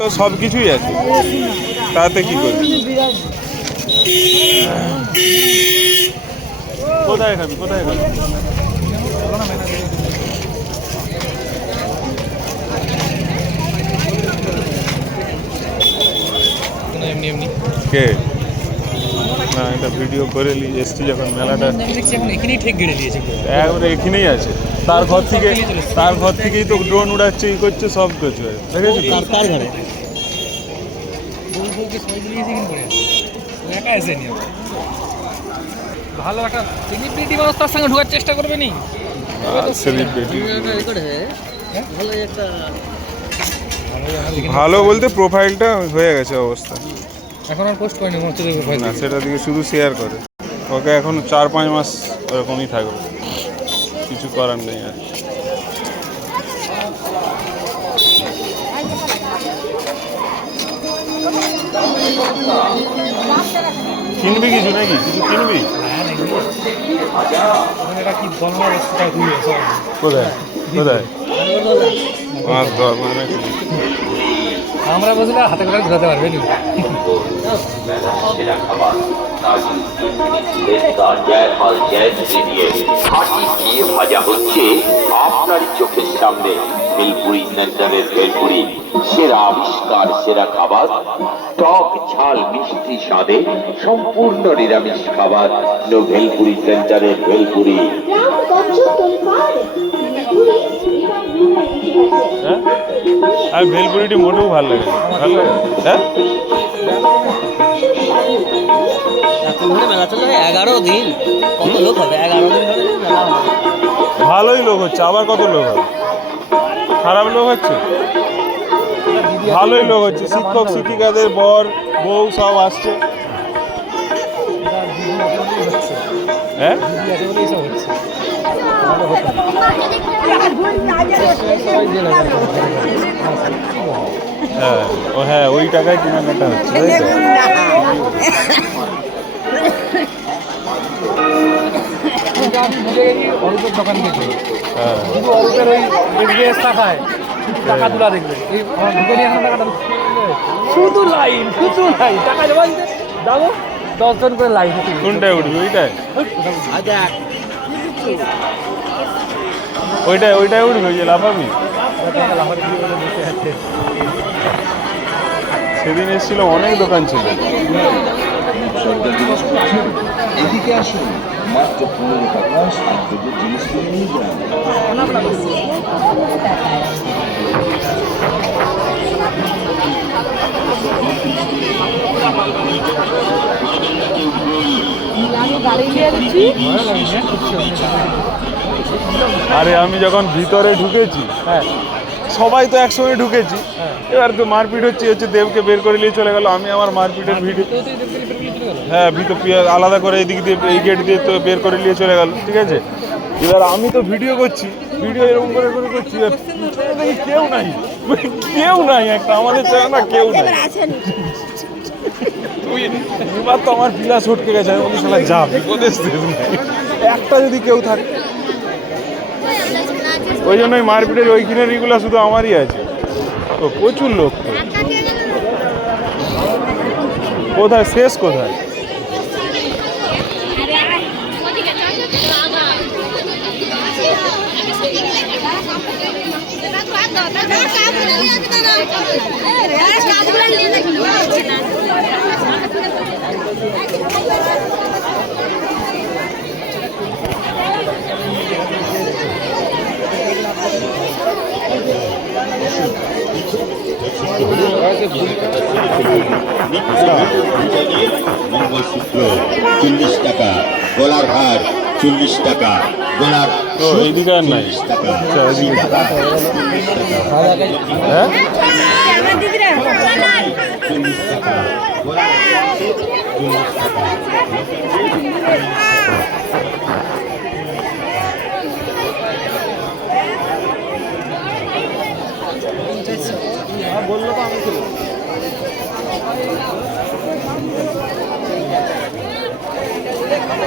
তো সব কিছুই আছে। তাতে কি করবি কোথায় খাবি? কোথায় খাবি? এমনি এমনি কে? না এটা ভিডিও করে নিয়ে এসছি যখন মেলাটা। এখানেই ঠেক গেড়ে দিয়েছে একবারে এখানেই আছে। তার ঘর থেকে তার ঘর থেকেই তো ড্রোন উড়াচ্ছে ই করছে সব কিছু দেখেছি তো? কার ঘরে একা। ভালো একটা সেলিব্রিটি মানুষ তার সঙ্গে ঢোকার চেষ্টা করবে নি। celebrity। হ্যাঁ? একটা ভালো বলতে প্রোফাইলটা হয়ে গেছে অবস্থা। এখন আর পোস্ট করেনি মনে না। সেটা দিকে শুধু শেয়ার করে। ওকে এখন চার পাঁচ মাস ওরকমই থাকবে। কিছু করার নেই আর। কিনবি কিছু নাকি? কিছু কিনবি? হ্যাঁ, সব কোথায়? কোথায়? মানে? আমরা বসলে হাতে করে ঘুরাতে পারবে ভাজা হচ্ছে আপনারই চোখের সামনে ভেলপুরি সেন্টারের ভেলপুরি সেরা আবিষ্কার সেরা খাবার টক ঝাল মিষ্টি স্বাদে সম্পূর্ণ নিরামিষ খাবার নো ভেলপুরি সেন্টারের ভেলপুরি হ্যাঁ? আর ভেলপুরিটি মোটেও ভালো লাগে ভালো লাগে? হ্যাঁ? এখন ধরে মেলা চলে এগারো দিন। কত লোক হবে? এগারো দিন ধরে মেলা ভালোই লোক হচ্ছে। আবার কত লোক হবে? খারাপ লোক হচ্ছে? ভালোই লোক হচ্ছে। শিক্ষক শিক্ষিকাদের বর বউ সব আসছে। হ্যাঁ? হ্যাঁ ও হ্যাঁ ওই টাকায় কেনাকাটা হচ্ছে দোকান থেকে হ্যাঁ ওই এসবিএস টাকা তোলা দেখবে এই ঢুকে নিয়ে এখন টাকাটা শুধু লাইন শুধু লাইন। টাকা জমা দিতে যাব দশজন করে লাইন। কোনটায় উঠবি ওইটায়? ওইটায় ওইটায় উঠবি ওই যে লাফাবি? সেদিন এসেছিল, অনেক দোকান ছিল। এদিকে আসুন। মাত্র পনেরো টাকা জিনিস কিনে নিয়ে যান আরে আমি যখন ভিতরে ঢুকেছি হ্যাঁ। সবাই তো একসঙ্গে ঢুকেছি হ্যাঁ। এবার তো মারপিট হচ্ছে হচ্ছে দেবকে বের করে নিয়ে চলে গেল আমি আমার মারপিটের ভিডিও হ্যাঁ ভিতর পিয়া- আলাদা করে এই দিক দিয়ে এই গেট দিয়ে তো বের করে নিয়ে চলে গেল ঠিক আছে? এবার আমি তো ভিডিও করছি ভিডিও এরকম করে করে করছি দেখি কেউ নাই কেউ নাই একটা আমাদের চায় না কেউ নাই। তুই, এবার তো আমার পিলা ছটকে গেছে, আমি শালা, যা নাই একটা যদি কেউ থাকে। ওই জন্যই মারপিটের ওই কিনারিগুলো শুধু আমারই আছে। ও প্রচুর লোক। কোথায়? শেষ কোথায়? মঙ্গলসূত্র চল্লিশ টাকা। গলার হার চল্লিশ টাকা। গলার এইদিকে আর নাই চল্লিশ টাকা।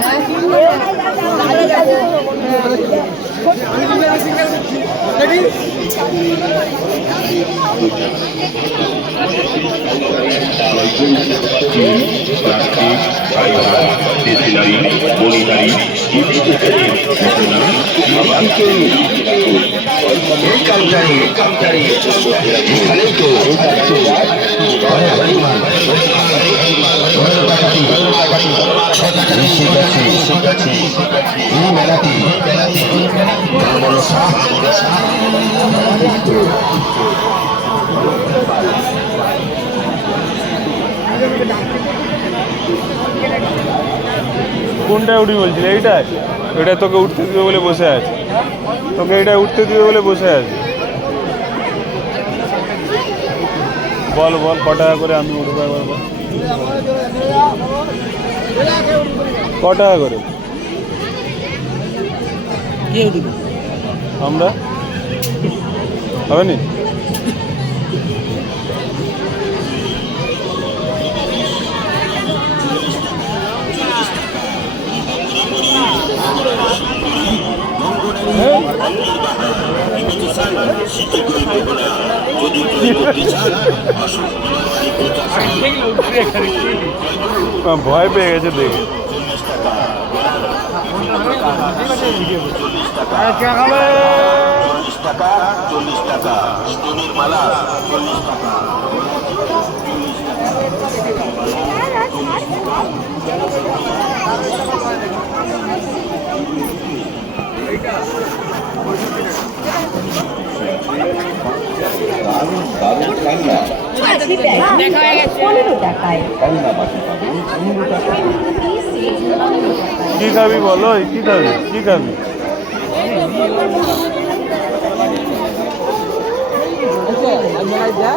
টাকা চল্লিশ টাকা হ্যাঁ চল্লিশ টাকা চল্লিশ টাকা Thank you. কোনটায় উঠবি বলছিস এইটায়? এটা তোকে উঠতে দিবে বলে বসে আছে। তোকে এটা উঠতে দিবে বলে বসে আছে। বল বল, ক টাকা করে আমি উঠবো একবার বল। ক টাকা করে? আমরা? হবে নি ভয় পেয়ে গেছে দেখে। দারুণ দারুণ কান্না কি খাবি বলো? কি খাবি? কি খাবি? আমাদের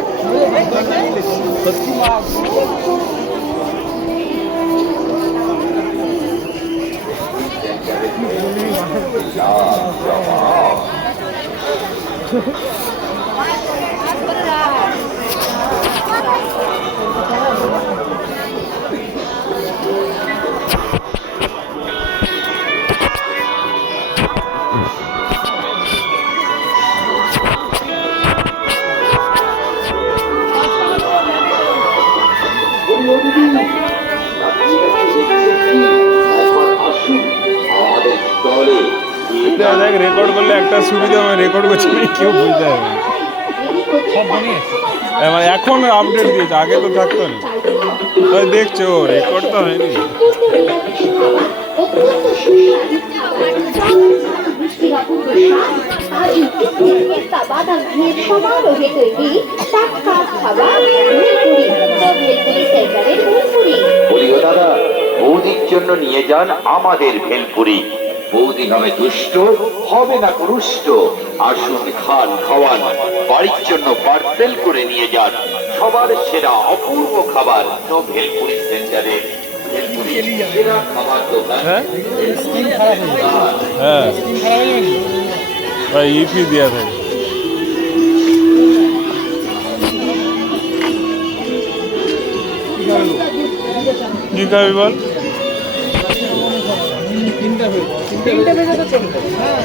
এটা দেখ রেকর্ড করলে একটা সুবিধা আমি রেকর্ড করছি না কেউ বুঝতে পারবে। এবার এখন আপডেট দিয়েছে, আগে তো থাকতো না। দেখছ রেকর্ড তো হয়নি। বৌদির জন্য নিয়ে যান আমাদের ভেলপুরি। বৌদি হবে দুষ্ট হবে না কুরুষ্ট আসুন খান খাওয়ান বাড়ির জন্য পার্সেল করে নিয়ে যান। সবার সেরা অপূর্ব খাবার ভেলপুরি সেন্টারে। সেরা খাবার দোকান হ্যাঁ? হ্যাঁ। ভাই ইপি দেওয়া থাকে কি খাবি বল? তিনটা বেজে তো চলবে। হ্যাঁ